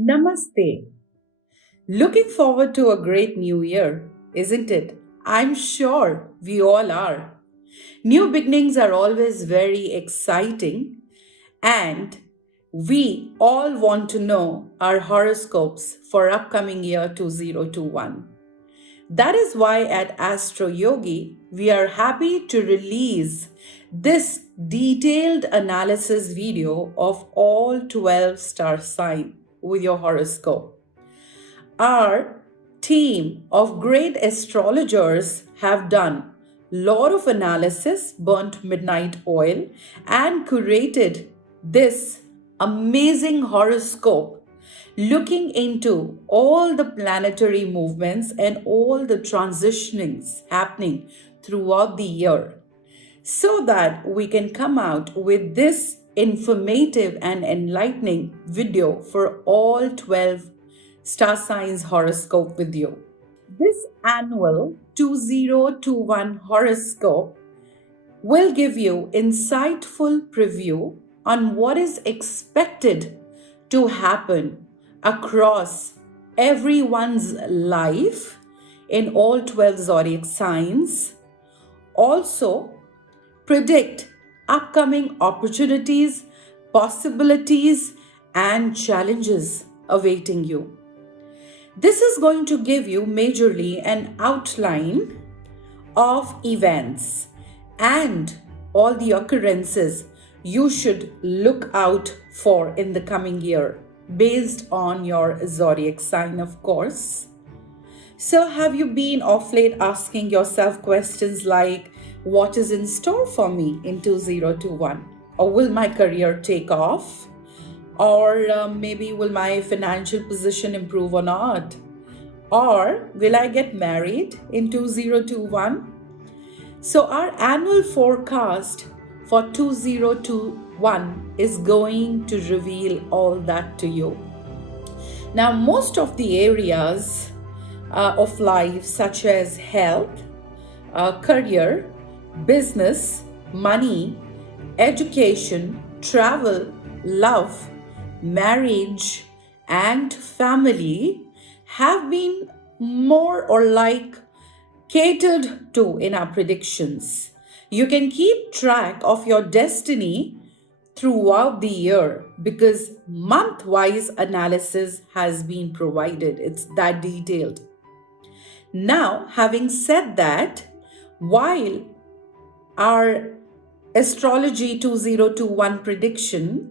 Namaste. Looking forward to a great new year, isn't it? I'm sure we all are. New beginnings are always very exciting, and we all want to know our horoscopes for upcoming year 2021. That is why at Astroyogi, we are happy to release this detailed analysis video of all 12 star sign with your horoscope. Our team of great astrologers have done lot of analysis, burnt midnight oil, and curated this amazing horoscope looking into all the planetary movements and all the transitionings happening throughout the year so that we can come out with this informative and enlightening video for all 12 star signs horoscope with you. This annual 2021 horoscope will give you insightful preview on what is expected to happen across everyone's life in all 12 zodiac signs. Also, predict upcoming opportunities, possibilities, and challenges awaiting you. This is going to give you majorly an outline of events and all the occurrences you should look out for in the coming year based on your zodiac sign, of course. So, have you been off late asking yourself questions like, what is in store for me in 2021? Or will my career take off? Or maybe will my financial position improve or not? Or will I get married in 2021? So, our annual forecast for 2021 is going to reveal all that to you. Now, most of the areas of life, such as health, career, business, money, education, travel, love, marriage, and family, have been more or like catered to in our predictions. You can keep track of your destiny throughout the year because month-wise analysis has been provided. It's that detailed. Now, having said that, while our Astrology 2021 prediction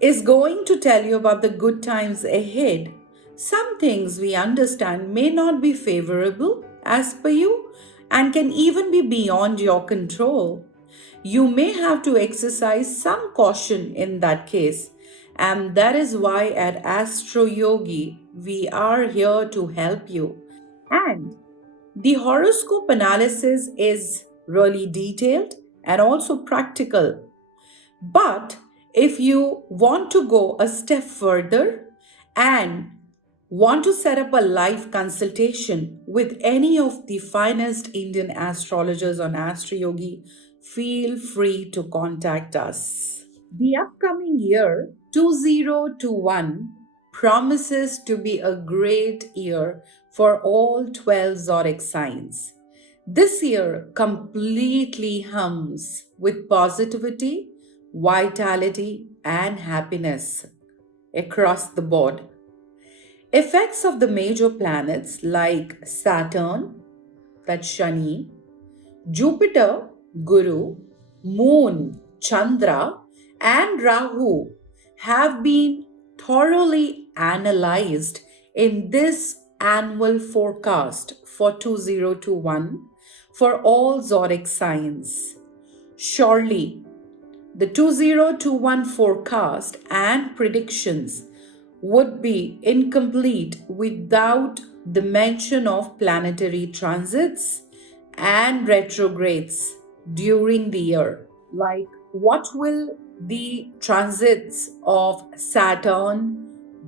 is going to tell you about the good times ahead, some things we understand may not be favorable as per you and can even be beyond your control. You may have to exercise some caution in that case, and that is why at Astroyogi we are here to help you. And the horoscope analysis is really detailed and also practical. But if you want to go a step further and want to set up a live consultation with any of the finest Indian astrologers on Astroyogi, feel free to contact us. The upcoming year, 2021, promises to be a great year for all 12 zodiac signs. This year completely hums with positivity, vitality, and happiness across the board. Effects of the major planets like Saturn, that's Shani, Jupiter, Guru, Moon, Chandra, and Rahu have been thoroughly analyzed in this annual forecast for 2021 for all zodiac signs. Surely, the 2021 forecast and predictions would be incomplete without the mention of planetary transits and retrogrades during the year. Like, what will the transits of Saturn,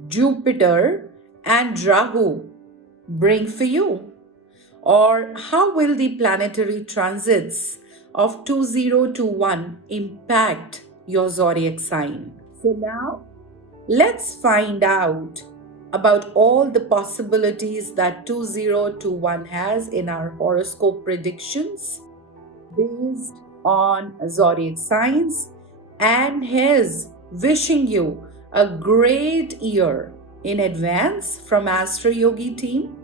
Jupiter, and Rahu bring for you? Or how will the planetary transits of 2021 impact your zodiac sign? So now let's find out about all the possibilities that 2021 has in our horoscope predictions based on zodiac signs and his wishing you a great year in advance from Astroyogi team,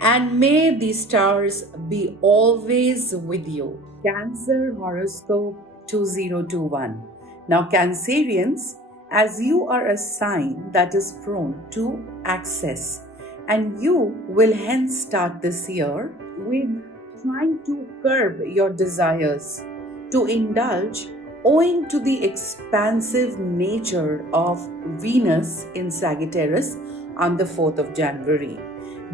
and may the stars be always with you. Cancer Horoscope 2021. Now, Cancerians, as you are a sign that is prone to access, and you will hence start this year with trying to curb your desires to indulge owing to the expansive nature of Venus in Sagittarius on the 4th of January.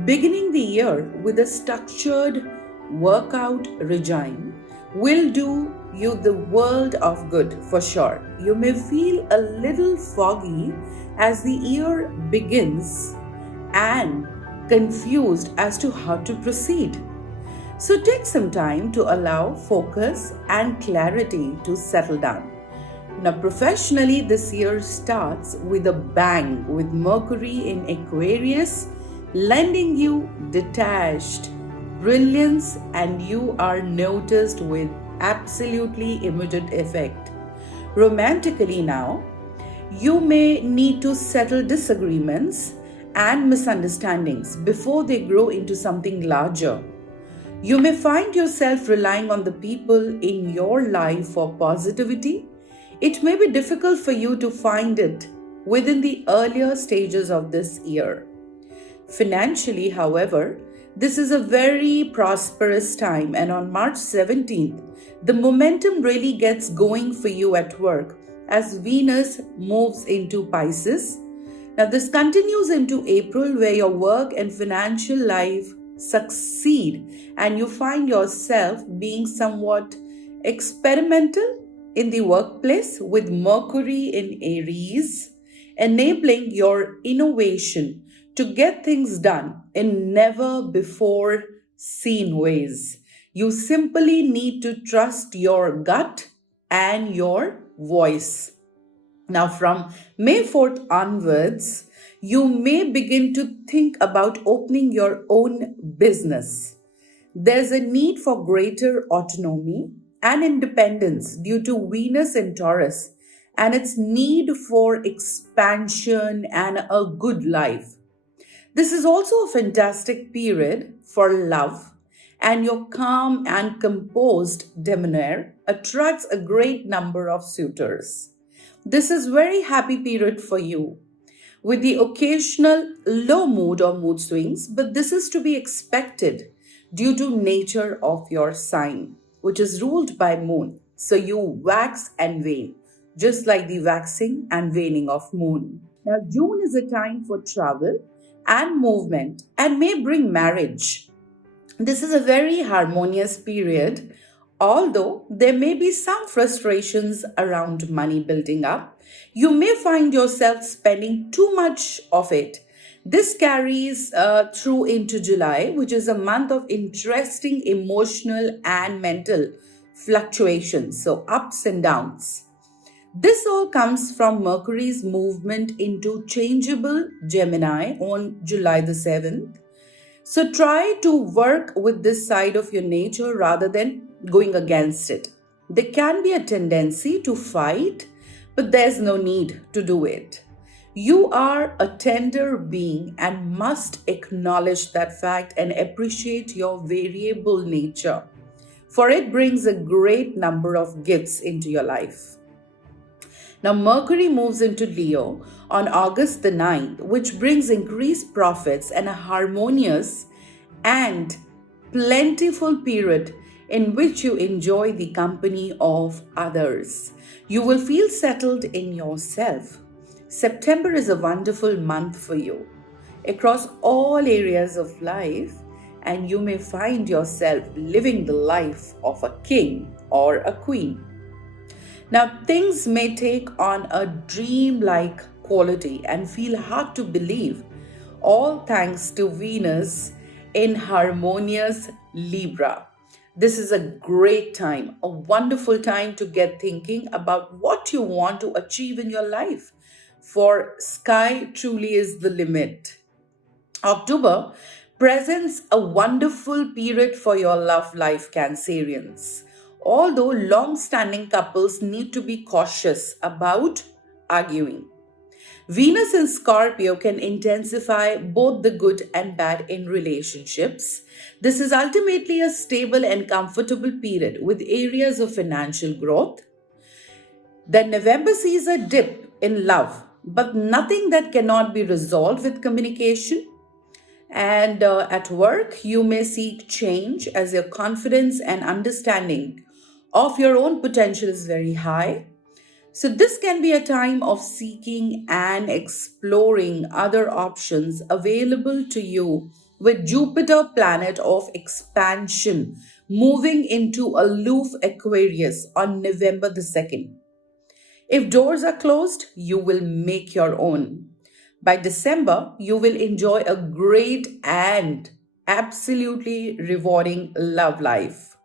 Beginning the year with a structured workout regime will do you the world of good for sure. You may feel a little foggy as the year begins and confused as to how to proceed. So take some time to allow focus and clarity to settle down. Now, professionally, this year starts with a bang with Mercury in Aquarius, lending you detached brilliance, and you are noticed with absolutely immediate effect. Romantically, now, you may need to settle disagreements and misunderstandings before they grow into something larger. You may find yourself relying on the people in your life for positivity. It may be difficult for you to find it within the earlier stages of this year. Financially, however, this is a very prosperous time, and on March 17th, the momentum really gets going for you at work as Venus moves into Pisces. Now, this continues into April, where your work and financial life succeed, and you find yourself being somewhat experimental in the workplace with Mercury in Aries, enabling your innovation to get things done in never before seen ways. You simply need to trust your gut and your voice. Now, from May 4th onwards, you may begin to think about opening your own business. There's a need for greater autonomy and independence due to Venus in Taurus and its need for expansion and a good life. This is also a fantastic period for love, and your calm and composed demeanor attracts a great number of suitors. This is very happy period for you with the occasional low mood or mood swings, but this is to be expected due to nature of your sign, which is ruled by moon. So you wax and wane, just like the waxing and waning of moon. Now, June is a time for travel and movement and may bring marriage. This is a very harmonious period, although there may be some frustrations around money building up. You may find yourself spending too much of it. This carries through into July, which is a month of interesting emotional and mental fluctuations, so ups and downs. This all comes from Mercury's movement into changeable Gemini on July the 7th. So try to work with this side of your nature rather than going against it. There can be a tendency to fight, but there's no need to do it. You are a tender being and must acknowledge that fact and appreciate your variable nature, for it brings a great number of gifts into your life. Now, Mercury moves into Leo on August the 9th, which brings increased profits and a harmonious and plentiful period in which you enjoy the company of others. You will feel settled in yourself. September is a wonderful month for you across all areas of life, and you may find yourself living the life of a king or a queen. Now, things may take on a dream-like quality and feel hard to believe, all thanks to Venus in harmonious Libra. This is a great time, a wonderful time to get thinking about what you want to achieve in your life. For sky truly is the limit. October presents a wonderful period for your love life, Cancerians. Although long standing couples need to be cautious about arguing. Venus in Scorpio can intensify both the good and bad in relationships. This is ultimately a stable and comfortable period with areas of financial growth. Then November sees a dip in love, but nothing that cannot be resolved with communication. And at work, you may seek change as your confidence and understanding of your own potential is very high. So, this can be a time of seeking and exploring other options available to you with Jupiter, planet of expansion, moving into aloof Aquarius on November the 2nd. If doors are closed, you will make your own. By December, you will enjoy a great and absolutely rewarding love life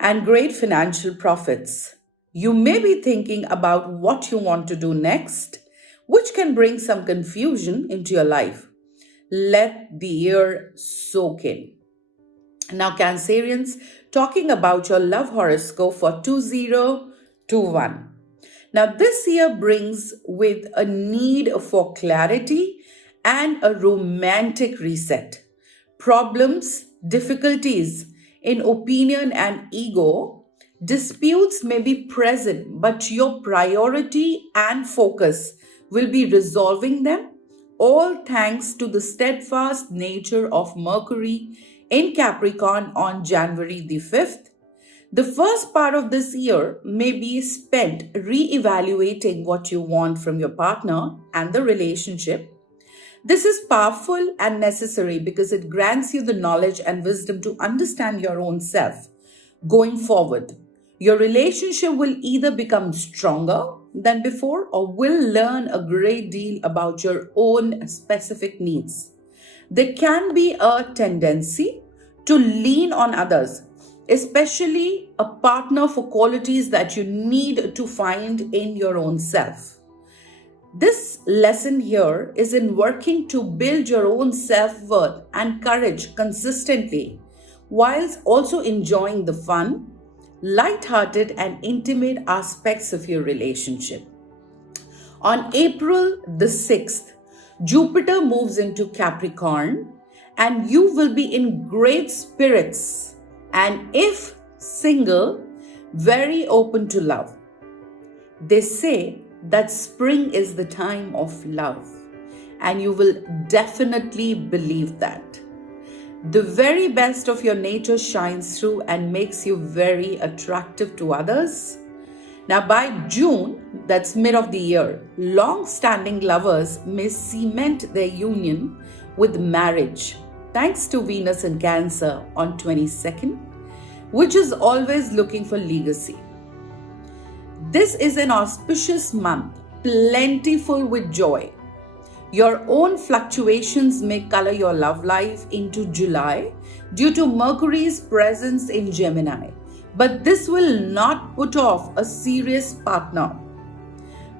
and great financial profits. You may be thinking about what you want to do next, which can bring some confusion into your life. Let the year soak in. Now, Cancerians, talking about your love horoscope for 2021. Now, this year brings with a need for clarity and a romantic reset. Problems, difficulties in opinion and ego, disputes may be present, but your priority and focus will be resolving them, all thanks to the steadfast nature of Mercury in Capricorn on January the 5th. The first part of this year may be spent re-evaluating what you want from your partner and the relationship. This is powerful and necessary because it grants you the knowledge and wisdom to understand your own self. Going forward, your relationship will either become stronger than before or will learn a great deal about your own specific needs. There can be a tendency to lean on others, especially a partner for qualities that you need to find in your own self. This lesson here is in working to build your own self worth and courage consistently, whilst also enjoying the fun, light-hearted, and intimate aspects of your relationship. On April the 6th, Jupiter moves into Capricorn and you will be in great spirits and, if single, very open to love. They say that spring is the time of love, and you will definitely believe that. The very best of your nature shines through and makes you very attractive to others. Now, by June, that's mid of the year, long standing lovers may cement their union with marriage, thanks to Venus in Cancer on 22nd, which is always looking for legacy. This is an auspicious month, plentiful with joy. Your own fluctuations may color your love life into July due to Mercury's presence in Gemini, but this will not put off a serious partner.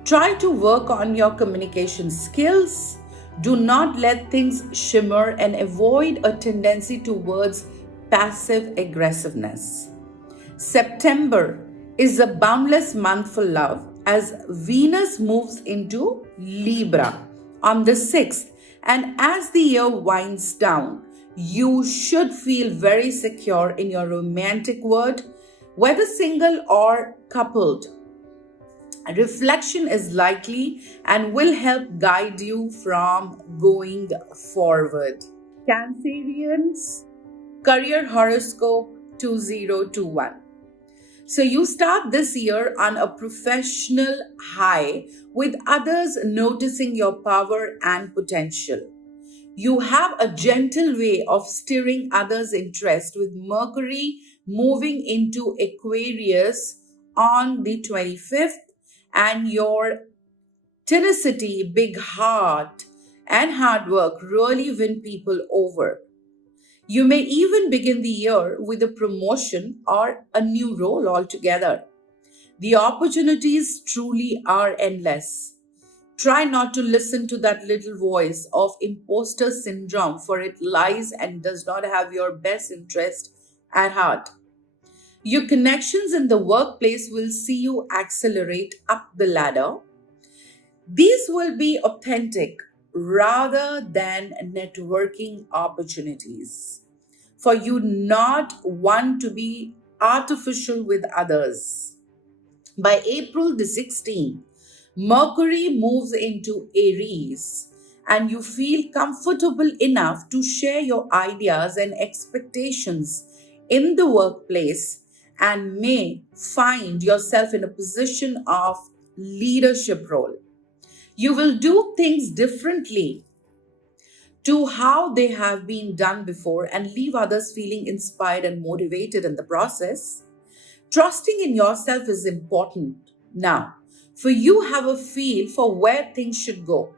Try to work on your communication skills. Do not let things shimmer and avoid a tendency towards passive aggressiveness. September is a boundless month for love as Venus moves into Libra on the 6th, and as the year winds down, you should feel very secure in your romantic world, whether single or coupled. Reflection is likely and will help guide you from going forward. Cancerians, Career Horoscope 2021. So you start this year on a professional high with others noticing your power and potential. You have a gentle way of steering others' interest with Mercury moving into Aquarius on the 25th, and your tenacity, big heart, and hard work really win people over. You may even begin the year with a promotion or a new role altogether. The opportunities truly are endless. Try not to listen to that little voice of imposter syndrome, for it lies and does not have your best interest at heart. Your connections in the workplace will see you accelerate up the ladder. These will be authentic rather than networking opportunities for you not want to be artificial with others. By April the 16th, Mercury moves into Aries and you feel comfortable enough to share your ideas and expectations in the workplace and may find yourself in a position of leadership role. You will do things differently to how they have been done before and leave others feeling inspired and motivated in the process. Trusting in yourself is important now, for you have a feel for where things should go.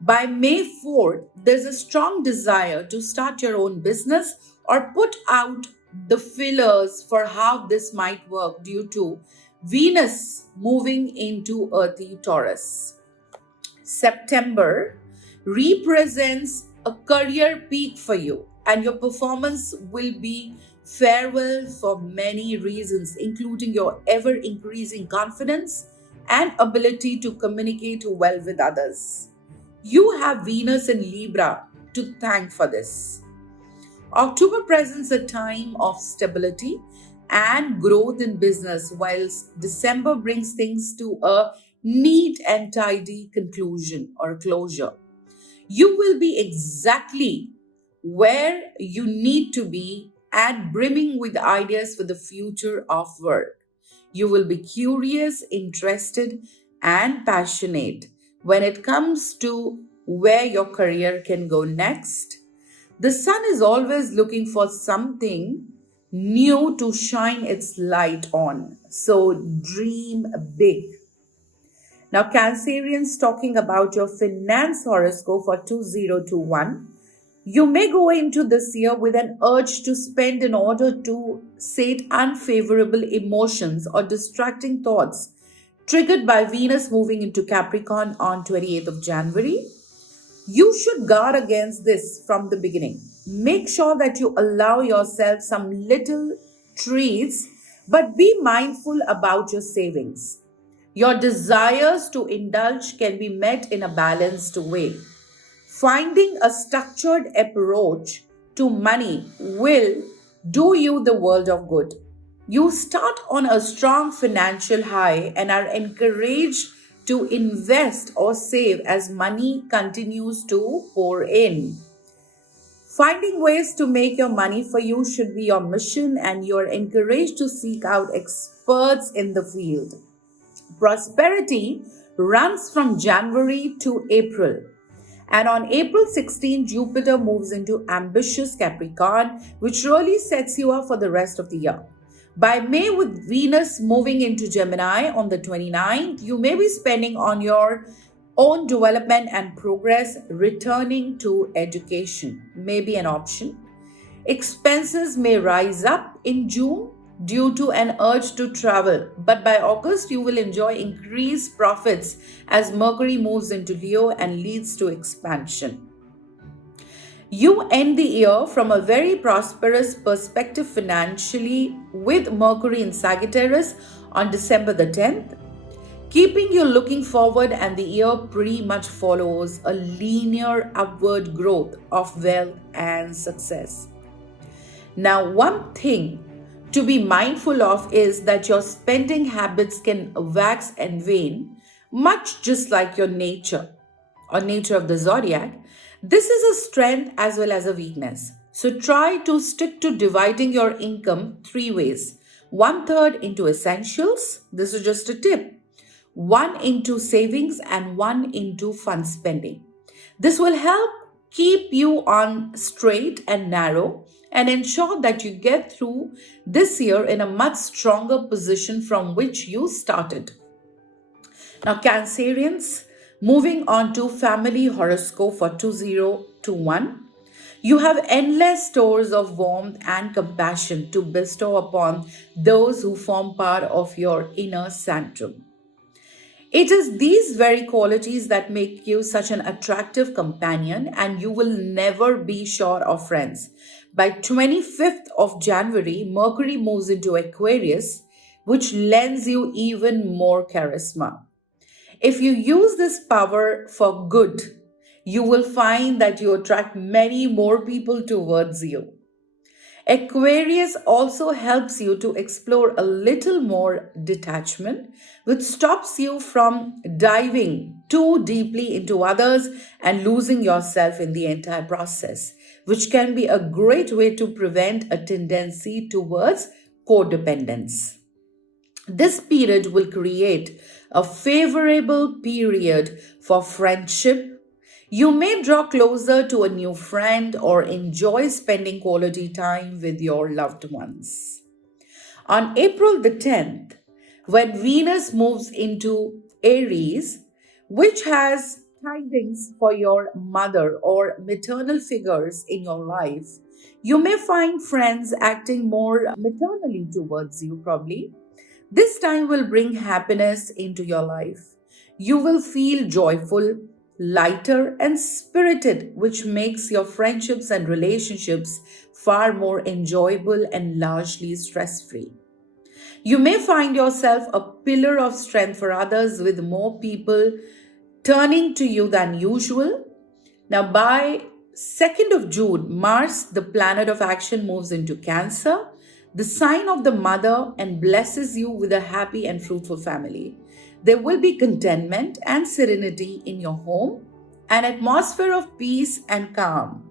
By May 4th, there's a strong desire to start your own business or put out the fillers for how this might work due to Venus moving into earthy Taurus. September represents a career peak for you, and your performance will be farewell for many reasons, including your ever increasing confidence and ability to communicate well with others. You have Venus in Libra to thank for this. October presents a time of stability and growth in business, whilst December brings things to a neat and tidy conclusion or closure. You will be exactly where you need to be and brimming with ideas for the future of work. You will be curious, interested, and passionate when it comes to where your career can go next. The sun is always looking for something new to shine its light on. So dream big. Now, Cancerians, talking about your finance horoscope for 2021. You may go into this year with an urge to spend in order to sate unfavorable emotions or distracting thoughts triggered by Venus moving into Capricorn on 28th of January. You should guard against this from the beginning. Make sure that you allow yourself some little treats, but be mindful about your savings. Your desires to indulge can be met in a balanced way. Finding a structured approach to money will do you the world of good. You start on a strong financial high and are encouraged to invest or save as money continues to pour in. Finding ways to make your money for you should be your mission, and you're encouraged to seek out experts in the field. Prosperity runs from January to April. And on April 16, Jupiter moves into ambitious Capricorn, which really sets you up for the rest of the year. By May, with Venus moving into Gemini on the 29th, you may be spending on your own development and progress. Returning to education may be an option. Expenses may rise up in June due to an urge to travel, but by August you will enjoy increased profits as Mercury moves into Leo and leads to expansion. You end the year from a very prosperous perspective financially with Mercury in Sagittarius on December the 10th, keeping you looking forward, and the year pretty much follows a linear upward growth of wealth and success. Now, one thing to be mindful of is that your spending habits can wax and wane, much just like your nature or nature of the zodiac. This is a strength as well as a weakness. So try to stick to dividing your income three ways: one third into essentials, this is just a tip, one into savings, and one into fun spending. This will help keep you on straight and narrow and ensure that you get through this year in a much stronger position from which you started. Now, Cancerians, moving on to family horoscope for 2021. You have endless stores of warmth and compassion to bestow upon those who form part of your inner sanctum. It is these very qualities that make you such an attractive companion, and you will never be short of friends. By 25th of January, Mercury moves into Aquarius, which lends you even more charisma. If you use this power for good, you will find that you attract many more people towards you. Aquarius also helps you to explore a little more detachment, which stops you from diving too deeply into others and losing yourself in the entire process, which can be a great way to prevent a tendency towards codependence. This period will create a favorable period for friendship. You may draw closer to a new friend or enjoy spending quality time with your loved ones. On April the 10th, when Venus moves into Aries, which has tidings for your mother or maternal figures in your life, you may find friends acting more maternally towards you, probably. This time will bring happiness into your life. You will feel joyful, lighter, and spirited, which makes your friendships and relationships far more enjoyable and largely stress free. You may find yourself a pillar of strength for others with more people turning to you than usual. Now, by 2nd of June, Mars, the planet of action, moves into Cancer, the sign of the mother, and blesses you with a happy and fruitful family. There will be contentment and serenity in your home, an atmosphere of peace and calm,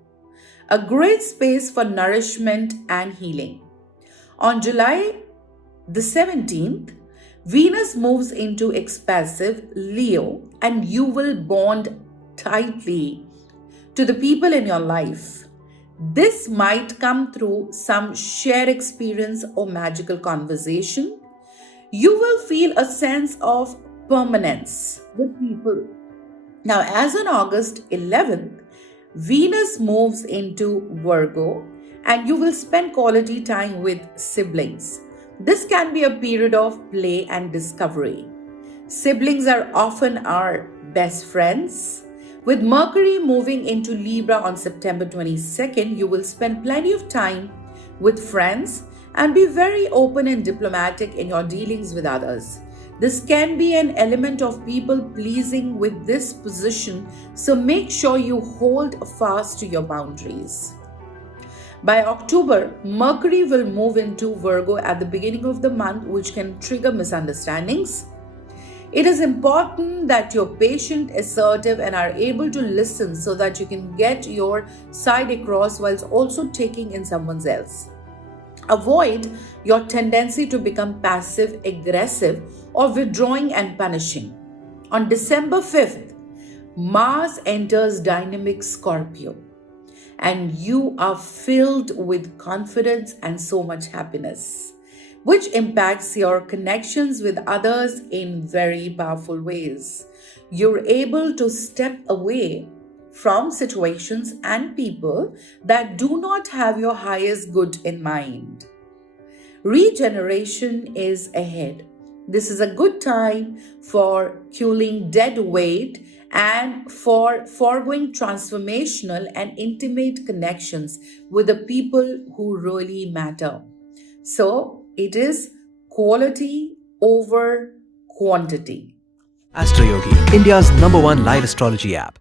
a great space for nourishment and healing. On July the 17th, Venus moves into expansive Leo, and you will bond tightly to the people in your life. This might come through some shared experience or magical conversation. You will feel a sense of permanence with people. Now, as on August 11th, Venus moves into Virgo, and you will spend quality time with siblings. This can be a period of play and discovery. Siblings are often our best friends. With Mercury moving into Libra on September 22nd, you will spend plenty of time with friends and be very open and diplomatic in your dealings with others. This can be an element of people pleasing with this position, so make sure you hold fast to your boundaries. By October, Mercury will move into Virgo at the beginning of the month, which can trigger misunderstandings. It is important that you're patient, assertive, and are able to listen so that you can get your side across whilst also taking in someone else. Avoid your tendency to become passive, aggressive, or withdrawing and punishing. On December 5th, Mars enters dynamic Scorpio, and you are filled with confidence and so much happiness, which impacts your connections with others in very powerful ways. You're able to step away from situations and people that do not have your highest good in mind. Regeneration is ahead. This is a good time for cooling dead weight and for foregoing transformational and intimate connections with the people who really matter. So it is quality over quantity. Astroyogi, India's #1 live astrology app.